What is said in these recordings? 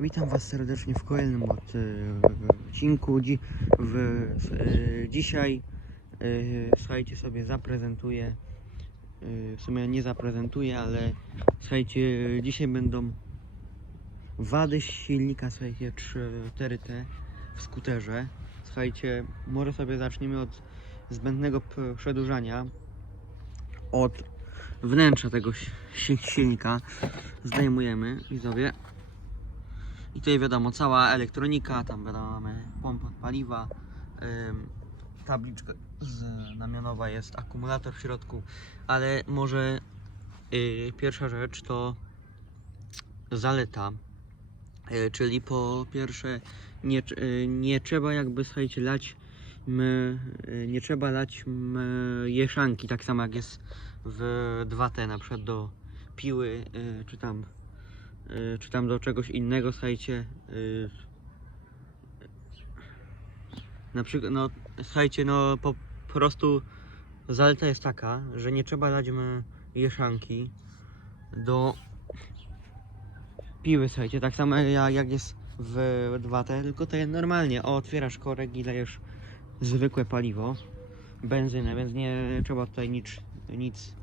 Witam Was serdecznie w kolejnym e, odcinku. Dzi, w, e, dzisiaj e, słuchajcie sobie zaprezentuję. e, w sumie nie zaprezentuję, ale słuchajcie, dzisiaj będą wady silnika słuchajcie 4T w skuterze. Słuchajcie, może sobie zaczniemy od zbędnego przedłużania. Od wnętrza tego si- silnika zdejmujemy, widzowie. I tutaj wiadomo, cała elektronika, tam wiadomo, mamy pompę od paliwa, ym, tabliczka znamionowa jest, akumulator w środku, ale może y, pierwsza rzecz to zaleta, y, czyli po pierwsze nie, tr- y, nie trzeba jakby, słuchajcie, lać m, y, nie trzeba lać jeszanki, tak samo jak jest w 2T, na przykład do piły, y, czy tam czy tam do czegoś innego, słuchajcie. y, Na przykład, no słuchajcie, no po prostu zaleta jest taka, że nie trzeba dać m, jeszanki do piły, słuchajcie, tak samo jak, jest w 2T, tylko to jest normalnie, o, otwierasz korek i dajesz zwykłe paliwo, benzynę, więc nie trzeba tutaj nic, nic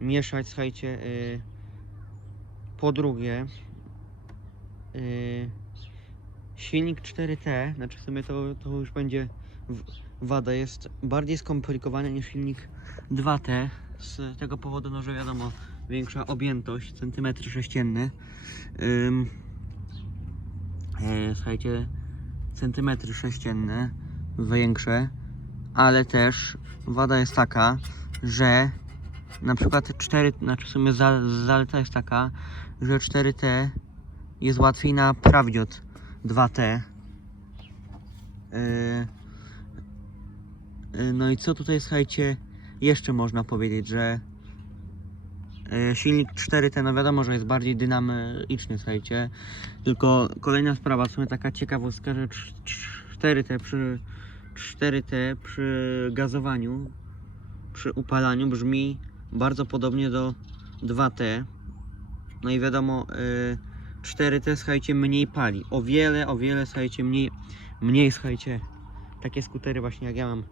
mieszać, słuchajcie. y, po drugie, yy, silnik 4T, znaczy w sumie to, to już będzie wada, jest bardziej skomplikowany niż silnik 2T. Z tego powodu, no, że wiadomo, większa objętość, centymetry sześcienne. Ym, yy, słuchajcie, centymetry sześcienne większe, ale też wada jest taka, że na przykład 4, znaczy w sumie za- zaleta jest taka, że 4T jest łatwiej naprawić od 2T. Yy, yy, No i co tutaj słuchajcie, jeszcze można powiedzieć, że yy, silnik 4T, no wiadomo, że jest bardziej dynamiczny, słuchajcie. Tylko kolejna sprawa, w sumie taka ciekawostka, że cz- cz- 4T przy 4T przy gazowaniu, przy upalaniu brzmi bardzo podobnie do 2T. No i wiadomo, y, 4T słuchajcie mniej pali. O wiele, o wiele słuchajcie mniej, mniej słuchajcie. Takie skutery właśnie jak ja mam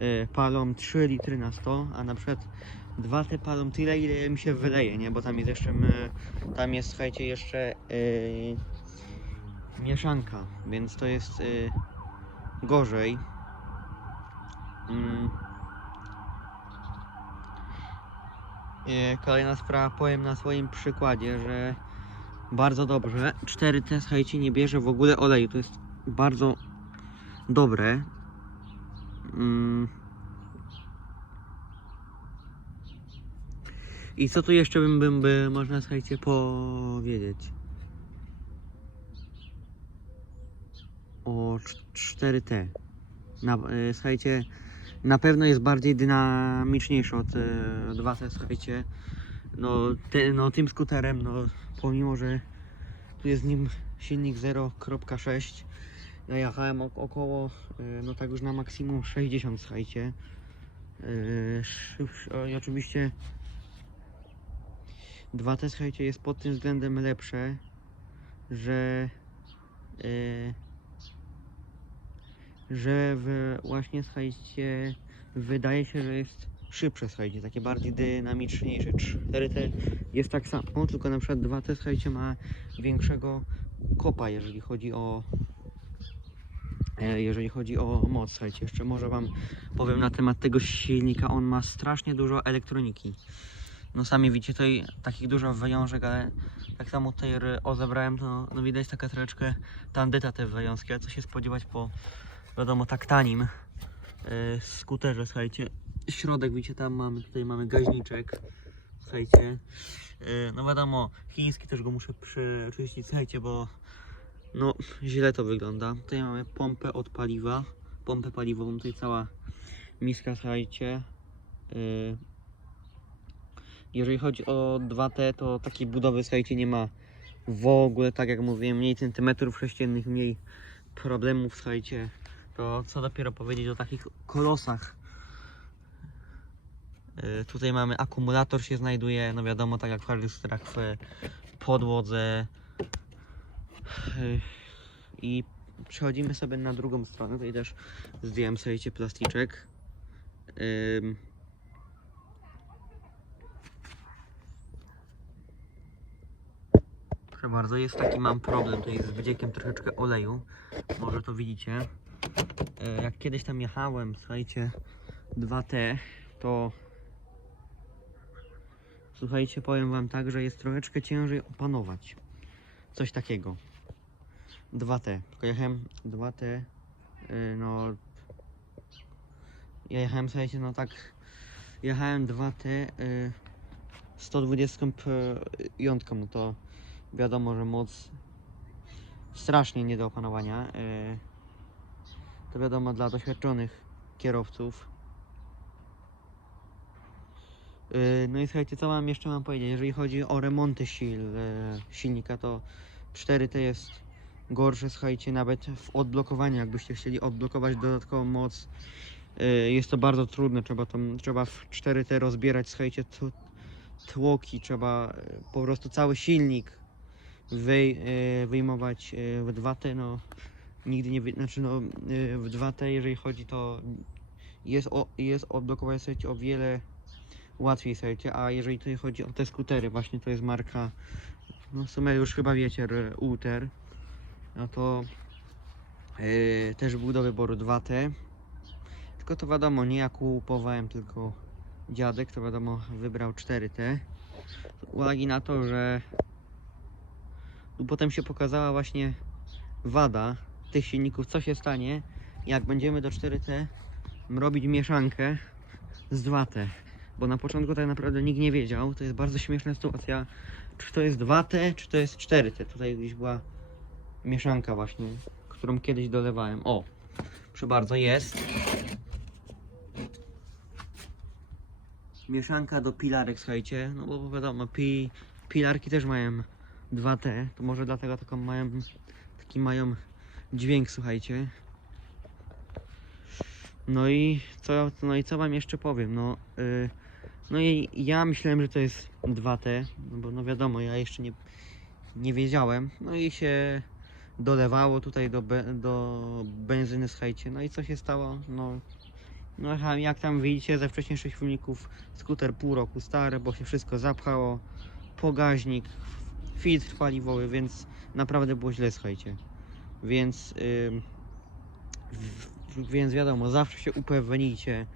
y, palą 3 litry na 100, a na przykład 2T palą tyle ile mi się wyleje, nie? Bo tam jest jeszcze, y, tam jest słuchajcie jeszcze y, mieszanka, więc to jest y, gorzej. Mm. Kolejna sprawa, powiem na swoim przykładzie, że bardzo dobrze. 4T, słuchajcie, nie bierze w ogóle oleju. To jest bardzo dobre. Mm. I co tu jeszcze bym, bym by można, słuchajcie, powiedzieć? O cz- 4T. Na, e, słuchajcie, na pewno jest bardziej dynamiczniejszy od e, 2T, słuchajcie. No, te, no tym skuterem, no pomimo, że tu jest nim silnik 0.6 ja jechałem ok- około, e, no tak już na maksimum 60, słuchajcie. E, I oczywiście 2T, słuchajcie, jest pod tym względem lepsze, że że w, właśnie słuchajcie, wydaje się, że jest szybsze, słuchajcie, takie bardziej dynamiczniejsze. 4T jest tak samo, tylko na przykład 2T, słuchajcie, ma większego kopa, jeżeli chodzi o e, jeżeli chodzi o moc, słuchajcie, jeszcze może wam powiem na temat tego silnika, on ma strasznie dużo elektroniki. No sami widzicie tutaj takich dużo wiążek, ale tak samo tutaj ozebrałem, to no widać taka troszeczkę tandeta te wiązki, ale co się spodziewać po wiadomo tak tanim e, skuterze, słuchajcie. Środek, widzicie, tam mamy, tutaj mamy gaźniczek, słuchajcie. E, no wiadomo, chiński też go muszę przeczyścić, słuchajcie, bo no źle to wygląda. Tutaj mamy pompę od paliwa, pompę paliwową, tutaj cała miska, słuchajcie. E, jeżeli chodzi o 2T, to takiej budowy, słuchajcie, nie ma w ogóle, tak jak mówiłem, mniej centymetrów sześciennych, mniej problemów, słuchajcie, to co dopiero powiedzieć o takich kolosach. Yy, Tutaj mamy akumulator się znajduje, no wiadomo, tak jak w każdych skuterach w podłodze. y, i przechodzimy sobie na drugą stronę. Tutaj też zdjąłem sobie plasticzek. Proszę bardzo, jest taki mam problem tutaj z wyciekiem troszeczkę oleju. Może to widzicie. E, Jak kiedyś tam jechałem, słuchajcie, 2T, to słuchajcie, powiem wam tak, że jest troszeczkę ciężej opanować. Coś takiego. 2T. Tylko jechałem 2T, y, no ja jechałem, słuchajcie, no tak jechałem 2T y, 125, no to wiadomo, że moc strasznie nie do opanowania. To wiadomo dla doświadczonych kierowców. Y, No i słuchajcie, co mam jeszcze mam powiedzieć? Jeżeli chodzi o remonty sil, y, silnika, to 4T jest gorsze, słuchajcie, nawet w odblokowaniu, jakbyście chcieli odblokować dodatkową moc, y, jest to bardzo trudne, trzeba, trzeba w 4T rozbierać, słuchajcie, tłoki, trzeba po prostu cały silnik wyj, wyjmować w 2T, no nigdy nie, znaczy no y, w 2T, jeżeli chodzi to jest, o, jest odblokować, słuchajcie, o wiele łatwiej, słuchajcie, a jeżeli tutaj chodzi o te skutery, właśnie to jest marka, no w sumie już chyba wiecie, Uter, no to yy, też był do wyboru 2T. Tylko to wiadomo, nie ja kupowałem, tylko dziadek, to wiadomo, wybrał 4T. Z uwagi na to, że tu potem się pokazała właśnie wada tych silników, co się stanie, jak będziemy do 4T robić mieszankę z 2T. Bo na początku tak naprawdę nikt nie wiedział, to jest bardzo śmieszna sytuacja, czy to jest 2T, czy to jest 4T. Tutaj gdzieś była mieszanka właśnie, którą kiedyś dolewałem. O, proszę bardzo, jest. Mieszanka do pilarek, słuchajcie, no bo wiadomo, pi, pilarki też mają 2T, to może dlatego taką mają, taki mają dźwięk, słuchajcie. No i co, no i co wam jeszcze powiem, no, y, no i ja myślałem, że to jest 2T, no bo no wiadomo, ja jeszcze nie, nie wiedziałem, no i się dolewało tutaj do, be, do benzyny, słuchajcie, no i co się stało, no, no jak tam widzicie ze wcześniejszych filmików, skuter pół roku stary, bo się wszystko zapchało, pogaźnik, filtr paliwowy, więc naprawdę było źle, słuchajcie, więc, ym, w, więc wiadomo, zawsze się upewnijcie,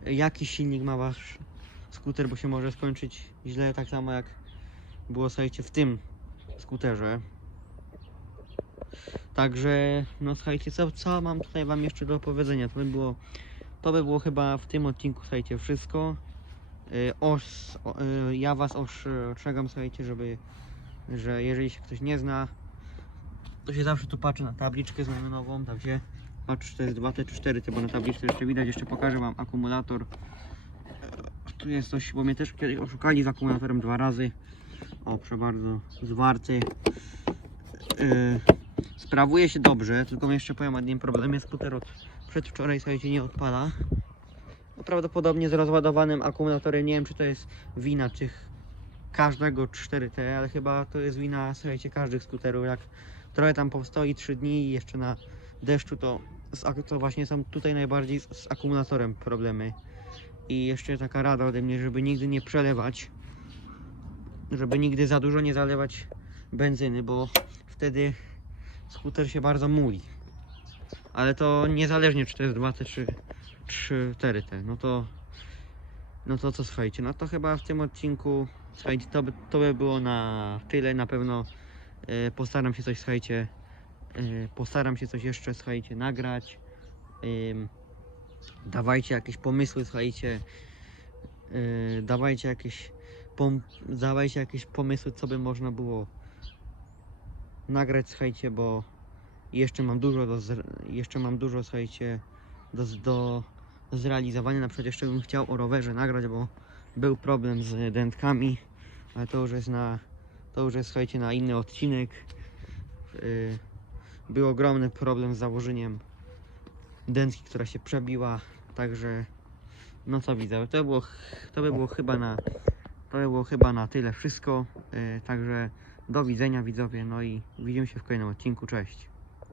jaki silnik ma wasz skuter, bo się może skończyć źle, tak samo jak było, słuchajcie, w tym skuterze. Także, no słuchajcie, co, co mam tutaj wam jeszcze do opowiedzenia? To by było, to by było chyba w tym odcinku, słuchajcie, wszystko. Y, Os, o, y, ja was ostrzegam, słuchajcie, żeby, że jeżeli się ktoś nie zna, to się zawsze tu patrzy na tabliczkę znamionową, tam się patrzy, czy to jest 2T czy 4T, bo na tabliczce jeszcze widać, jeszcze pokażę wam akumulator. Tu jest coś, bo mnie też kiedyś oszukali z akumulatorem dwa razy. O, proszę bardzo, zwarty. Yy, sprawuje się dobrze, tylko jeszcze powiem jednym problemie. Skuter od przedwczoraj słuchajcie nie odpala. No, prawdopodobnie z rozładowanym akumulatorem, nie wiem czy to jest wina tych każdego 4T, ale chyba to jest wina, słuchajcie, każdych skuterów. Jak trochę tam powstoi 3 dni i jeszcze na deszczu, to, to właśnie są tutaj najbardziej z, z akumulatorem problemy. I jeszcze taka rada ode mnie, żeby nigdy nie przelewać, żeby nigdy za dużo nie zalewać benzyny, bo wtedy skuter się bardzo muli. Ale to niezależnie czy to jest 2T czy, czy 4T. No to no to co słuchajcie, no to chyba w tym odcinku słuchajcie, to by, to by było na tyle. Na pewno postaram się coś słuchajcie, e, postaram się coś jeszcze słuchajcie nagrać. Dawajcie jakieś pomysły, słuchajcie. Yy, dawajcie jakieś pom- dawajcie jakieś pomysły, co by można było nagrać, słuchajcie, bo jeszcze mam dużo do jeszcze mam dużo, słuchajcie, do, do zrealizowania. Na przykład jeszcze bym chciał o rowerze nagrać, bo był problem z dętkami, ale to już jest na to już jest, słuchajcie, na inny odcinek. Yy, był ogromny problem z założeniem dętki, która się przebiła, także no co widzę, to, było, to by było chyba na to by było chyba na tyle wszystko, e, także Do widzenia widzowie, no i widzimy się w kolejnym odcinku. Cześć.